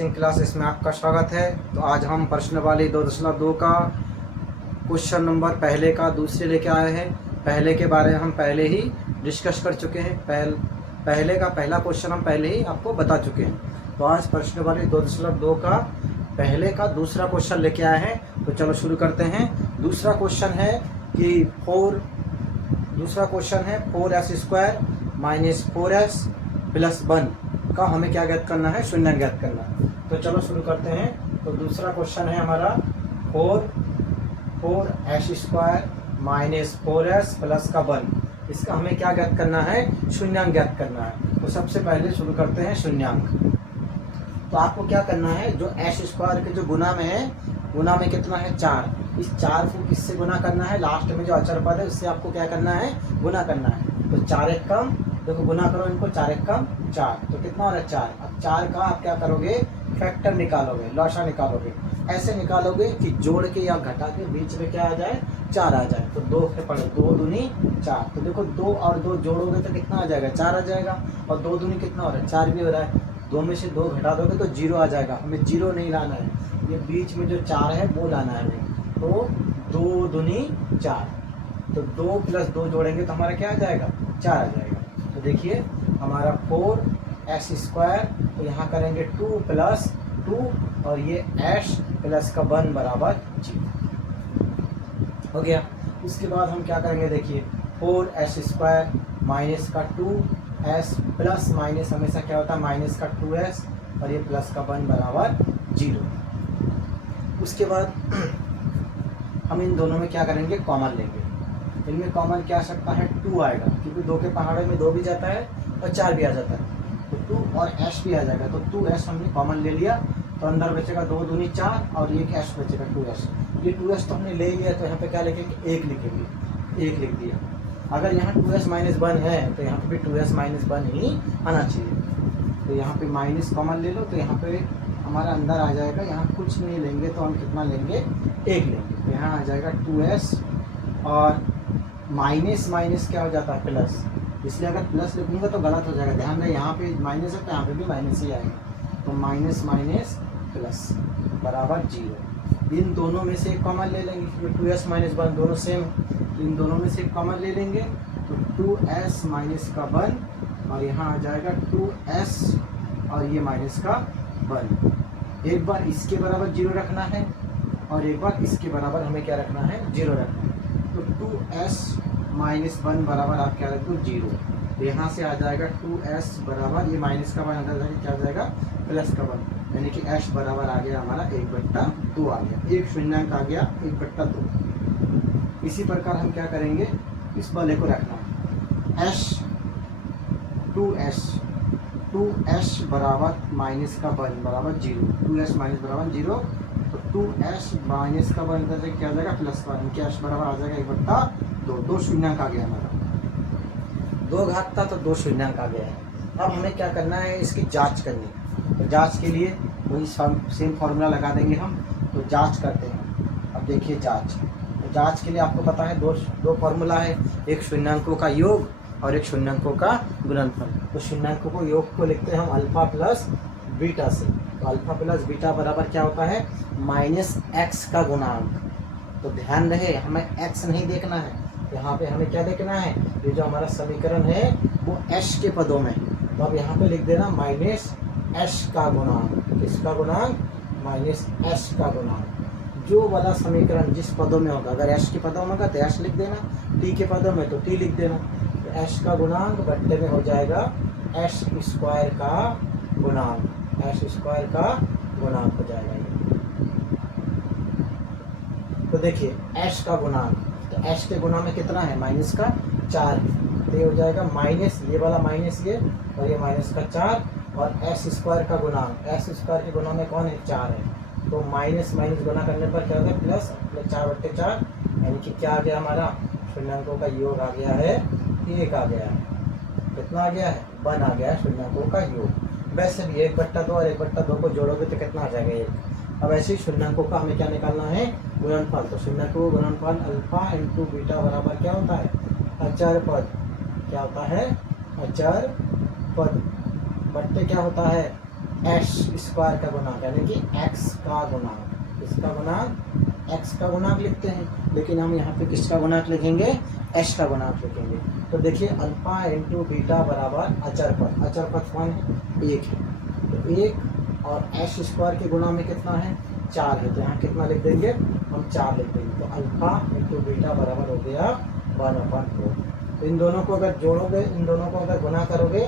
Coaching classes में आपका स्वागत है। तो आज हम प्रश्नावली 2.2 का क्वेश्चन नंबर पहले का दूसरे लेके आए हैं। पहले के बारे में हम पहले ही डिस्कस कर चुके हैं। पहले का पहला क्वेश्चन हम पहले ही आपको बता चुके हैं। तो आज प्रश्नावली 2.2 का पहले का दूसरा क्वेश्चन लेके आए हैं। तो चलो शुरू करते हैं। दूसरा क्वेश्चन है कि 4s² माइनस 4s प्लस 1 का हमें क्या ज्ञात करना है, शून्य ज्ञात करना है। तो चलो शुरू करते हैं। तो दूसरा क्वेश्चन है हमारा 4s² माइनस 4s प्लस का 1, इसका हमें क्या ज्ञात करना है, शून्यांक ज्ञात करना है। तो सबसे पहले शुरू करते हैं शून्यांक। तो आपको क्या करना है, जो s² के जो गुना में है, गुना में कितना है 4, इस 4 को किससे गुना करना है, लास्ट में जो अचर पद है उससे आपको क्या करना है, गुना करना है। तो 4 एक कम, देखो गुना करो इनको, 4 एक कम 4, तो कितना हो रहा है 4। अब 4 का आप क्या करोगे, फैक्टर निकालोगे, लॉसा निकालोगे। ऐसे निकालोगे कि जोड़ के या घटा के बीच में क्या आ जाए, 4 आ जाए। तो 2 से पढ़ो, 2 दूनी 4। तो देखो 2 और 2 जोड़ोगे तो कितना आ जाएगा, 4 आ जाएगा। और 2 दूनी कितना हो रहा है, 4 भी हो रहा है। 2 में से 2 घटा दोगे तो 0 आ जाएगा। हमें 0 नहीं लाना है, ये बीच में जो 4 है वो लाना है हमें। तो 2 दूनी 4, तो 2 प्लस 2 जोड़ेंगे तो हमारा क्या आ जाएगा, 4 आ जाएगा। तो देखिए हमारा 4s², तो यहाँ करेंगे 2 प्लस 2 और ये s प्लस का 1 बराबर 0 हो गया। उसके बाद हम क्या करेंगे, देखिए 4s² माइनस का 2s प्लस माइनस हमेशा क्या होता है, माइनस का 2s और ये प्लस का 1 बराबर 0। उसके बाद हम इन दोनों में क्या करेंगे, कॉमन लेंगे। इनमें कॉमन क्या आ सकता है, 2 आएगा, क्योंकि 2 के पहाड़े में 2 भी जाता है और 4 भी आ जाता है। तो 2 और s भी आ जाएगा। तो 2s हमने कॉमन ले लिया, तो अंदर बचेगा 2 दूनी 4 और ये s बचेगा 2s। ये 2s तो हमने ले लिया, तो यहाँ पे क्या लिखेंगे, 1 लिखेंगे, 1 लिख दिया। अगर यहाँ 2s माइनस 1 है तो यहाँ पे भी 2s माइनस 1 ही आना चाहिए। तो यहाँ पे माइनस कॉमन ले लो, तो यहाँ पे हमारा अंदर आ जाएगा, यहाँ कुछ नहीं लेंगे तो हम कितना लेंगे, 1 लेंगे। तो यहाँ आ जाएगा 2s और माइनस माइनस क्या हो जाता है, प्लस। इसलिए अगर प्लस लिखूंगा तो गलत हो जाएगा, ध्यान रहे यहाँ पे माइनस है तो यहाँ पे भी माइनस ही आएगा। तो माइनस माइनस प्लस बराबर 0। इन दोनों में से एक कॉमन ले लेंगे, क्योंकि 2s माइनस 1 दोनों सेम है। इन दोनों में से एक कॉमन ले लेंगे, तो 2s माइनस का 1 और यहाँ आ जाएगा 2s और ये माइनस का 1। एक बार इसके बराबर 0 रखना है और एक बार इसके बराबर हमें क्या रखना है, 0 रखना है। तो 2s माइनस 1 बराबर आप क्या रख दो, 0। तो यहाँ से आ जाएगा 2s बराबर, ये माइनस का 1 अंदर जाएगा, क्या आ जाएगा, प्लस का 1, यानी कि s बराबर आ गया हमारा 1/2 आ गया। एक शून्यांक आ गया 1/2। इसी प्रकार हम क्या करेंगे, इस वाले को रखना है s 2s बराबर माइनस का 1 बराबर 0। 2s माइनस बराबर 0, तो 2s माइनस का 1 अंदर क्या आ जाएगा, प्लस का 1, s बराबर आ जाएगा 1/2। 2 शून्यांक आ गया हमारा, 2 घात था तो 2 शून्यांक आ गया है। अब हमें क्या करना है, इसकी जांच करनी है। तो जांच के लिए वही सेम फार्मूला लगा देंगे हम। तो जांच करते हैं। अब देखिए जांच, तो जांच के लिए आपको पता है दो फार्मूला है, एक शून्यांकों का योग और एक शून्यांकों का गुणनफल। तो शून्यांकों को योग को लिखते हैं हम अल्फा प्लस बीटा से। तो अल्फा प्लस बीटा बराबर क्या होता है, माइनस x का गुणांक। तो ध्यान रहे हमें x नहीं देखना है, यहाँ पे हमें क्या देखना है, ये जो हमारा समीकरण है वो s के पदों में। तो अब यहाँ पे लिख देना माइनस s का गुणांक। किसका गुणांक, माइनस s का गुणांक। जो वाला समीकरण जिस पदों में होगा, अगर s के पदों में होगा तो s लिख देना, t के पदों में तो t लिख देना। तो s का गुणांक बट्टे में हो जाएगा s² का गुणांक, s² का गुणांक हो जाएगा ये। तो देखिए s का गुणांक, तो s के गुणा में कितना है, माइनस का 4 है। तो ये हो जाएगा माइनस, ये वाला माइनस ये और ये माइनस का 4 और s² का गुणांक, s² के गुणा में कौन है, 4 है। तो माइनस माइनस गुना करने पर क्या होगा, प्लस 4/4, यानी कि क्या आ गया हमारा, शून्यांकों का योग आ गया है 1 आ गया है। कितना आ गया है, 1 आ गया है शून्यांकों का योग। वैसे भी 1/2 और 1/2 को जोड़ोगे तो कितना आ जाएगा, 1। अब ऐसे ही शून्यांकों का हमें क्या निकालना है, गुणनफल। तो शून्यांकों का गुणनफल अल्फा इंटू बीटा बराबर क्या होता है, अचर पद। क्या होता है, अचर पद बट्टे क्या होता है, एच स्क्वायर का गुणांक यानी कि एक्स का गुणांक, इसका गुणांक एक्स का गुणांक लिखते हैं, लेकिन हम यहाँ पे किसका गुणांक लिखेंगे, एच का गुणांक लिखेंगे। तो देखिए अल्फा इंटू बीटा बराबर अचर पद, अचर पद कौन है, एक है, तो एक और एच स्क्वायर के गुणा में कितना है, 4 है, तो यहाँ कितना लिख देंगे, हम 4 लिख देंगे। तो अल्फा इंटू बीटा बराबर हो गया 1/4। तो इन दोनों को अगर जोड़ोगे, इन दोनों को अगर गुना करोगे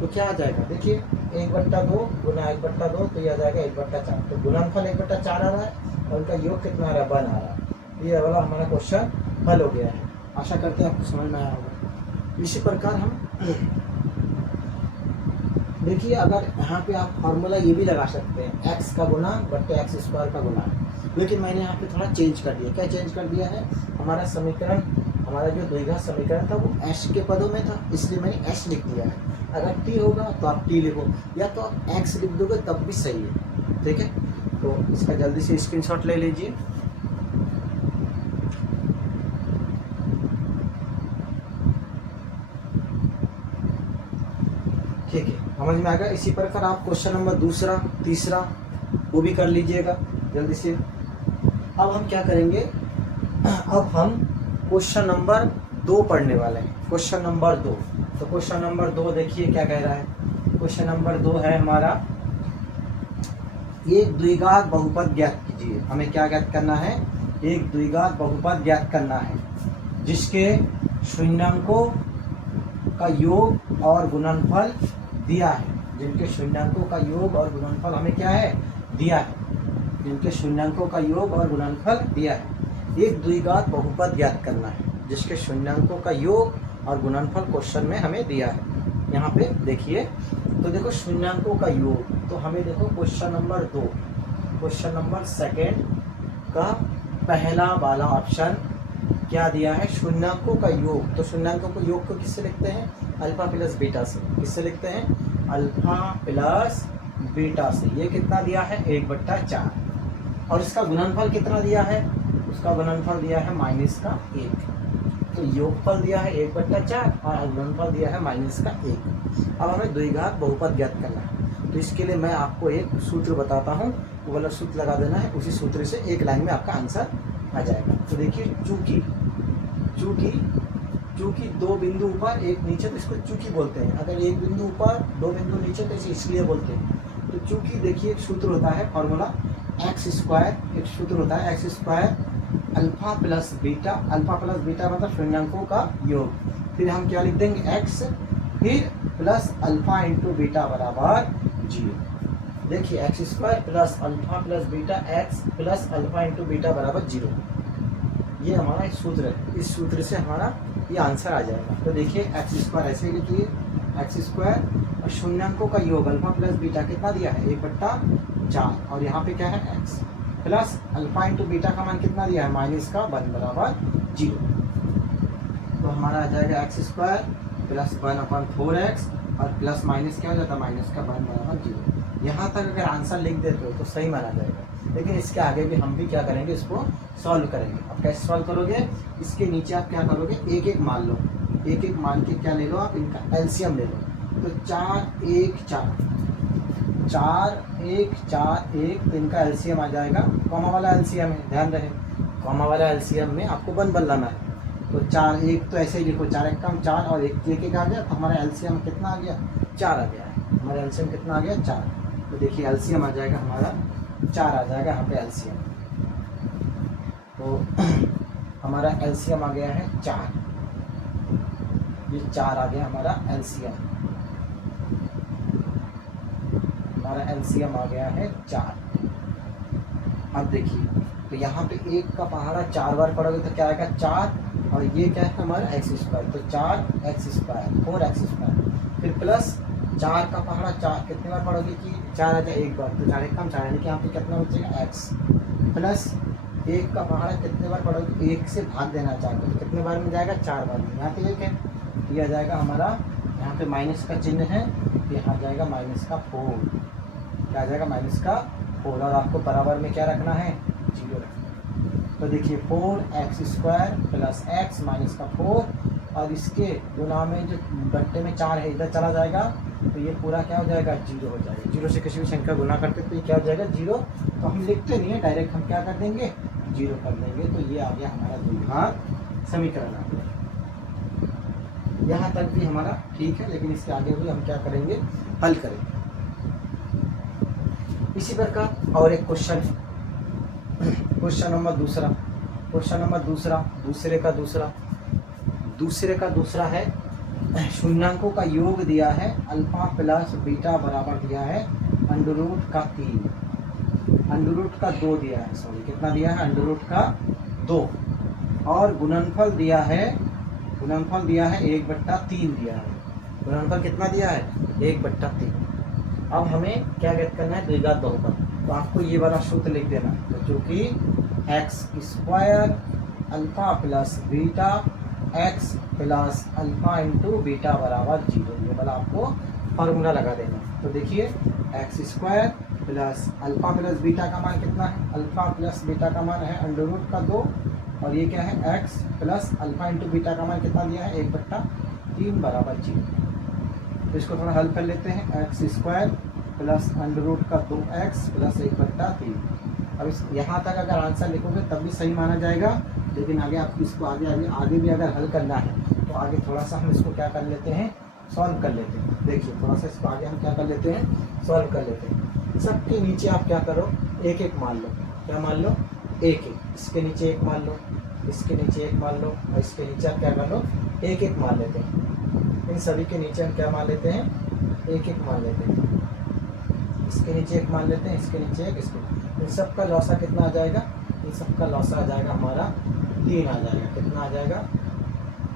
तो क्या आ जाएगा, देखिए 1/2 गुना 1/2 तो ये आ जाएगा 1/4। तो गुणनफल 1/4 आ रहा है और उनका योग कितना आ रहा है, 1 आ रहा है। ये वाला हमारा क्वेश्चन हल हो गया है। आशा करते हैं आपको समझ में आया होगा। इसी प्रकार हम देखिए, अगर यहाँ पे आप फॉर्मूला ये भी लगा सकते हैं, एक्स का गुना बट्टे एक्स स्क्वायर का गुना, लेकिन मैंने यहाँ पे थोड़ा चेंज कर दिया। क्या चेंज कर दिया है, हमारा समीकरण, हमारा जो द्विघात समीकरण था वो एच के पदों में था, इसलिए मैंने एच लिख दिया है। अगर टी होगा तो आप टी लिखो, या तो आप एक्स लिख दोगे तब भी सही है, ठीक है। तो इसका जल्दी से स्क्रीनशॉट ले लीजिए। ठीक है, समझ में आ गया। इसी प्रकार आप क्वेश्चन नंबर दूसरा, तीसरा वो भी कर लीजिएगा जल्दी से। अब हम क्या करेंगे, अब हम क्वेश्चन नंबर 2 पढ़ने वाले हैं। क्वेश्चन नंबर 2, तो क्वेश्चन नंबर 2 देखिए क्या कह रहा है। क्वेश्चन नंबर 2 है हमारा, एक द्विघात बहुपद ज्ञात कीजिए। हमें क्या ज्ञात करना है, एक द्विघात बहुपद ज्ञात करना है जिसके शून्यांकों का योग और गुणनफल दिया है, जिनके शून्यांकों का योग और गुणनफल हमें क्या है, दिया है, जिनके शून्यांकों का योग और गुणनफल दिया है। एक द्विघात बहुपद ज्ञात करना है जिसके शून्यांकों का योग और गुणनफल क्वेश्चन में हमें दिया है। यहाँ पे देखिए, तो देखो शून्यांकों का योग, तो हमें देखो question number 2, question number second का पहला वाला ऑप्शन क्या दिया है, शून्यांकों का योग। तो शून्यांकों को योग को किससे लिखते हैं, अल्फा प्लस बीटा से। किससे लिखते हैं, अल्फा प्लस बीटा से। ये कितना दिया है, 1/4। और इसका गुणनफल कितना दिया है, उसका गुणनफल दिया है -1। तो योगफल दिया है 1/4 और गुणनफल दिया है -1। अब हमें द्विघात बहुपद ज्ञात करना है, तो इसके लिए मैं आपको एक सूत्र बताता हूँ, वो वाला सूत्र लगा देना है। उसी सूत्र से एक लाइन में आपका आंसर आ जाएगा। तो देखिए, चूंकि चूंकि 2 बिंदु ऊपर एक नीचे, तो इसको चूंकि बोलते हैं। अगर एक बिंदु ऊपर 2 बिंदु नीचे तो इसे इसलिए बोलते हैं। तो चूंकि देखिए, एक सूत्र होता है फॉर्मूला एक्स स्क्वायर, एक सूत्र होता है x square alpha plus beta. Alpha plus beta मतलब शून्यांकों का योग। फिर हम क्या लिख देंगे, एक्स फिर प्लस अल्फा इंटू बीटा बराबर 0। देखिए, x square plus alpha plus beta, x plus alpha into beta बराबर 0। ये हमारा एक सूत्र है, इस सूत्र से हमारा ये आंसर आ जाएगा। तो देखिए, एक्स स्क्वायर ऐसे ही लिखिए, एक्स स्क्वायर और शून्यांकों का योग अल्फा प्लस बीटा कितना दिया है, 1/4, और यहाँ पे क्या है, x plus alpha into beta का मान कितना दिया है, -1 बराबर 0। तो हमारा आ जाएगा एक्स स्क्वायर प्लस 1/4x और प्लस माइनस क्या हो जाता है, -1 बराबर 0। यहाँ तक अगर आंसर लिख देते हो तो सही माना जाएगा, लेकिन इसके आगे भी हम भी क्या करेंगे, इसको सॉल्व करेंगे। अब कैसे सॉल्व करोगे, इसके नीचे आप क्या करोगे, एक एक मान लो, एक एक मान के क्या ले लो आप, इनका एलसीएम ले लो। तो 4 1 4 4 1 4 1, तो इनका एलसीएम आ जाएगा, कॉमा वाला एलसीएम है, ध्यान रहे, कॉमा वाला एलसीएम में आपको 1 बनाना है। तो 4 1 तो ऐसे ही लिखो, 4 1 कम 4 और 1 1 आ गया, तो हमारा एलसीएम कितना आ गया, 4 आ गया है। हमारा एलसीएम कितना आ गया, 4। तो देखिए एलसीएम आ जाएगा हमारा 4 आ जाएगा यहाँ पे एलसीएम। तो हमारा एलसीएम आ गया है 4, ये 4 आ गया हमारा एलसीएम, हमारा एलसीएम आ गया है 4। अब देखिए, तो यहाँ पे 1 का पहाड़ा 4 बार पढ़ोगे तो क्या आएगा, 4, और ये क्या है हमारा एक्स स्क्वायर, तो 4x स्क्वायर 4x², फिर प्लस 4 का पहाड़ा 4 कितने बार पढ़ोगे कि 4 आ जाए 1 बार, तो 4 1 कम 4, यानी कि यहाँ पे कितना बचेगा x, प्लस 1 का पहाड़ा कितने बार पढ़ोगे, 1 से भाग देना चाहते, तो कितने बार में जाएगा, 4 बार में। यहाँ पे 1 है, ये आ जाएगा हमारा, यहाँ पे माइनस का चिन्ह है, यहाँ आ जाएगा -4, क्या आ जाएगा -4, और आपको बराबर में क्या रखना है, 0 रखना। तो देखिए 4x² प्लस x -4 और इसके गुना में जो बट्टे में 4 है इधर चला जाएगा, तो ये पूरा क्या हो जाएगा, 0 हो जाएगा। 0 से किसी भी संख्या गुना करते तो ये क्या हो जाएगा, 0। तो हम लिखते नहीं है, डायरेक्ट हम क्या कर देंगे, 0 कर देंगे। तो ये आ गया हमारा द्विघात समीकरण आ गया। यहाँ तक भी हमारा ठीक है, लेकिन इसके आगे भी हम क्या करेंगे, हल करेंगे। इसी प्रकार और एक क्वेश्चन है, क्वेश्चन नंबर दूसरा। क्वेश्चन नंबर दूसरा, दूसरे का दूसरा है, शून्यांकों का योग दिया है, अल्फा प्लस बीटा बराबर दिया है अंडर रूट का 3, अंडर रूट का 2 दिया है, सॉरी कितना दिया है, अंडर रूट का 2, और गुणनफल दिया है 1/3 दिया है। गुणनफल कितना दिया है, 1/3। अब हमें क्या ज्ञात करना है, द्विघात बहुपद। तो आपको ये वाला सूत्र लिख देना, तो जो कि x² alpha plus beta x plus alpha into beta बराबर 0, ये वाला आपको फार्मूला लगा देना। तो देखिए x² plus alpha plus beta का मान कितना है, अल्फा प्लस बीटा का मान है अंडर रूट का 2, और ये क्या है, x plus alpha into beta का मान कितना दिया है, 1/3 बराबर 0। तो इसको थोड़ा हल कर लेते हैं, x² प्लस अंडर रूट का 2x प्लस 1/3। अब इस यहाँ तक अगर आंसर लिखोगे तब भी सही माना जाएगा, लेकिन आगे आपको इसको आगे भी अगर हल करना है तो आगे थोड़ा सा हम इसको क्या कर लेते हैं, सॉल्व कर लेते हैं। देखिए थोड़ा सा इसको आगे हम क्या कर लेते हैं, सॉल्व कर लेते हैं। सबके नीचे आप क्या करो, एक एक मान लो, क्या मान लो, एक एक, इसके नीचे एक मान लो, इसके नीचे एक मान लो, और इसके नीचे आप क्या कर लो, एक एक मान लेते हैं। इन सभी के नीचे हम क्या मान लेते हैं, एक एक मान लेते हैं। इसके नीचे एक मान लेते हैं, इसके नीचे एक, इसके, इन सब का लौसा कितना आ जाएगा, इन सब का लौसा आ जाएगा हमारा 3 आ जाएगा। कितना आ जाएगा,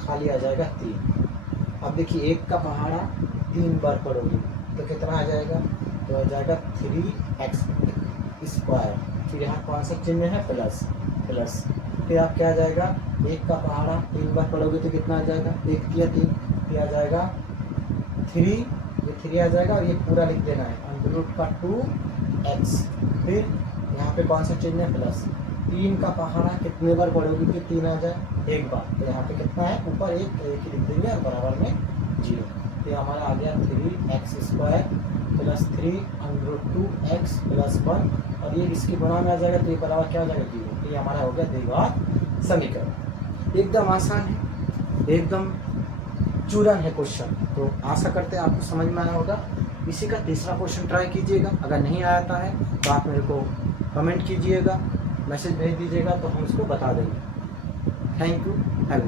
खाली आ जाएगा 3। अब देखिए 1 का पहाड़ा 3 बार पढ़ोगे तो कितना आ जाएगा, तो आ जाएगा 3x²। फिर यहाँ कौन सा चिन्ह है, प्लस। फिर आप क्या आ जाएगा, 1 का पहाड़ा 3 बार पढ़ोगे तो कितना आ जाएगा, 1 किया 3, फिर आ जाएगा 3, ये 3 आ जाएगा, और ये पूरा लिख देना है अंडर रूट का 2x। फिर यहाँ पे कौन सा चिन्ह है, प्लस। 3 का पहाड़ा कितने बार पढ़ोगे कि 3 आ जाए, 1 बार, तो यहाँ पे कितना है, ऊपर 1 लिख देंगे और बराबर में 0। तो हमारा आ गया 3x² plus 3 under root 2x plus 1, और ये इसकी गुणा में आ जाएगा, तो ये बराबर क्या हो जाएगा, 0। तो ये हमारा हो गया द्विघात समीकरण। एकदम आसान है, एकदम चूरन है क्वेश्चन। तो आशा करते हैं आपको समझ में आया होगा। इसी का तीसरा क्वेश्चन ट्राई कीजिएगा, अगर नहीं आता है तो आप मेरे को कमेंट कीजिएगा, मैसेज भेज दीजिएगा, तो हम उसको बता देंगे। Thank you, have